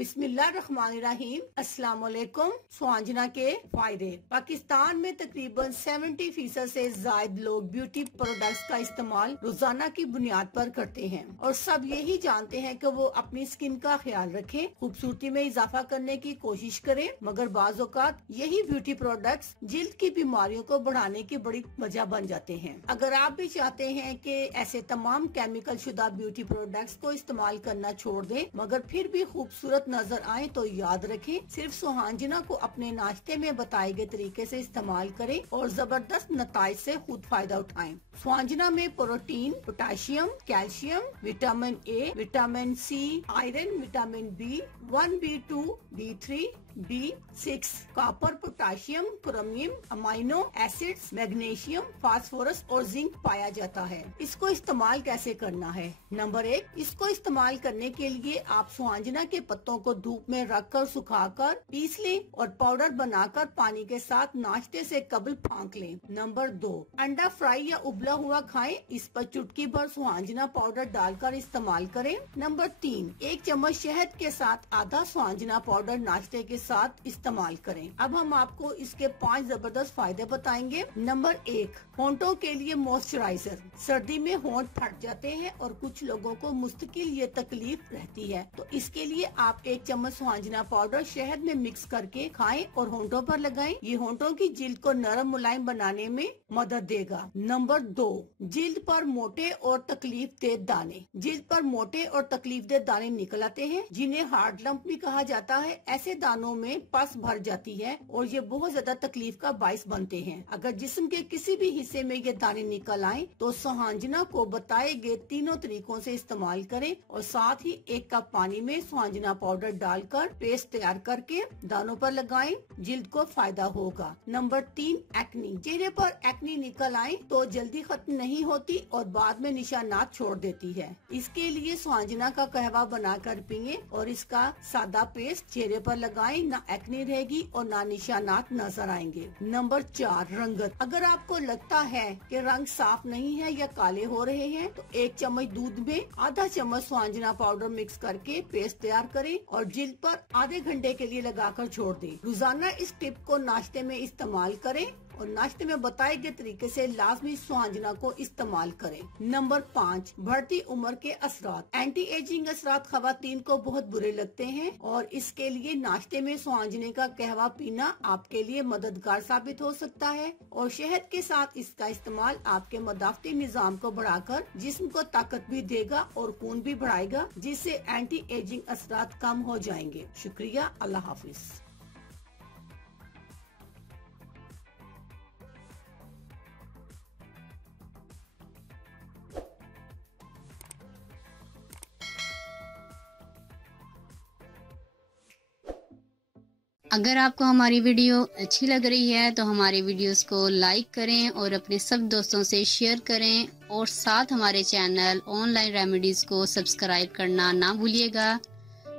बिस्मिल्लाहिर्रहमानिर्रहीम। अस्सलाम वालेकुम। सुहांजना के फायदे। पाकिस्तान में तकरीबन 70% से ज्यादा लोग ब्यूटी प्रोडक्ट्स का इस्तेमाल रोजाना की बुनियाद पर करते हैं और सब यही जानते हैं कि वो अपनी स्किन का ख्याल रखें, खूबसूरती में इजाफा करने की कोशिश करें, मगर बाज़ औक़ात यही ब्यूटी प्रोडक्ट्स जिल्द की बीमारियों को बढ़ाने की बड़ी वजह बन जाते हैं। अगर आप भी चाहते हैं कि ऐसे तमाम केमिकल शुदा ब्यूटी प्रोडक्ट्स को इस्तेमाल करना छोड़ दें मगर फिर भी खूबसूरत नजर आए तो याद रखें, सिर्फ सुहांजना को अपने नाश्ते में बताए गए तरीके से इस्तेमाल करें और जबरदस्त नताइज से खुद फायदा उठाएं। सुहांजना में protein, potassium, calcium, vitamin A, vitamin C, iron, vitamin B1, B2, B3, B6, copper, potassium, chromium, amino acids, magnesium, phosphorus और जिंक पाया जाता है। इसको इस्तेमाल कैसे करना है? नंबर 1, इसको इस्तेमाल करने के लिए आप सुहांजना के पत्तों को धूप में रखकर सुखाकर पीस लें और पाउडर बनाकर पानी के साथ नाश्ते से कबल फाँक लें। नंबर 2, अंडा फ्राई या उबला हुआ खाएं, इस पर चुटकी भर सुहांजना पाउडर डालकर इस्तेमाल करें। नंबर 3, 1 चम्मच शहद के साथ आधा सुहांजना पाउडर नाश्ते के साथ इस्तेमाल करें। अब हम आपको इसके 5 जबरदस्त फायदे बताएंगे। नंबर 1, होंठों के लिए मॉइस्चराइजर। सर्दी में होंठ फट जाते हैं और कुछ लोगों को मुस्तकिल ये तकलीफ रहती है, तो इसके लिए आप 1 चम्मच सुहांजना पाउडर शहद में मिक्स करके खाएं और होंठों पर लगाएं। ये होंठों की जिल्द को नरम मुलायम बनाने में मदद देगा। नंबर 2, जिल्द पर मोटे और तकलीफ दे दाने। जिल्द पर मोटे और तकलीफ दे दाने निकल आते हैं जिन्हें हार्ड लंप भी कहा जाता है। ऐसे दानों में पस भर जाती है और ये बहुत ज्यादा तकलीफ का बाइस बनते हैं। अगर जिस्म के किसी भी हिस्से में ये दाने निकल आए तो सुहांजना को बताए गए तीनों तरीकों से इस्तेमाल करें और साथ ही 1 कप पानी में सुहांजना पाउडर डालकर पेस्ट तैयार करके दानों पर लगाएं, जिल्द को फायदा होगा। Number 3, acne. चेहरे पर एक्नी निकल आए तो जल्दी खत्म नहीं होती और बाद में निशानात छोड़ देती है। इसके लिए सुहांजना का कहवा बनाकर पिए और इसका सादा पेस्ट चेहरे पर लगाएं, ना एक्नी रहेगी और ना निशानात नजर आएंगे। नंबर 4, रंगत। अगर आपको लगता है कि रंग साफ नहीं है या काले हो रहे हैं तो 1 चम्मच दूध में आधा चम्मच सुहांजना पाउडर मिक्स करके पेस्ट तैयार करें और जिल्द पर आधे घंटे के लिए लगाकर छोड़ दें। रोजाना इस टिप को नाश्ते में इस्तेमाल करें और नाश्ते में बताए गए तरीके से लाजमी सुहांजना को इस्तेमाल करें। नंबर 5, बढ़ती उम्र के असरात। एंटी एजिंग असरात खवातीन को बहुत बुरे लगते हैं और इसके लिए नाश्ते में सुहांजने का कहवा पीना आपके लिए मददगार साबित हो सकता है और शहद के साथ इसका इस्तेमाल आपके मदाफती निजाम को बढ़ाकर जिस्म को ताकत भी देगा और खून भी बढ़ाएगा, जिससे एंटी एजिंग असरात कम हो जाएंगे। शुक्रिया। अल्लाह हाफिज। अगर आपको हमारी वीडियो अच्छी लग रही है तो हमारे वीडियोस को लाइक करें और अपने सब दोस्तों से शेयर करें और साथ हमारे चैनल ऑनलाइन रेमेडीज को सब्सक्राइब करना ना भूलिएगा।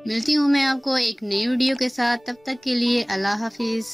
मिलती हूँ मैं आपको एक नई वीडियो के साथ, तब तक के लिए अल्लाह हाफिज।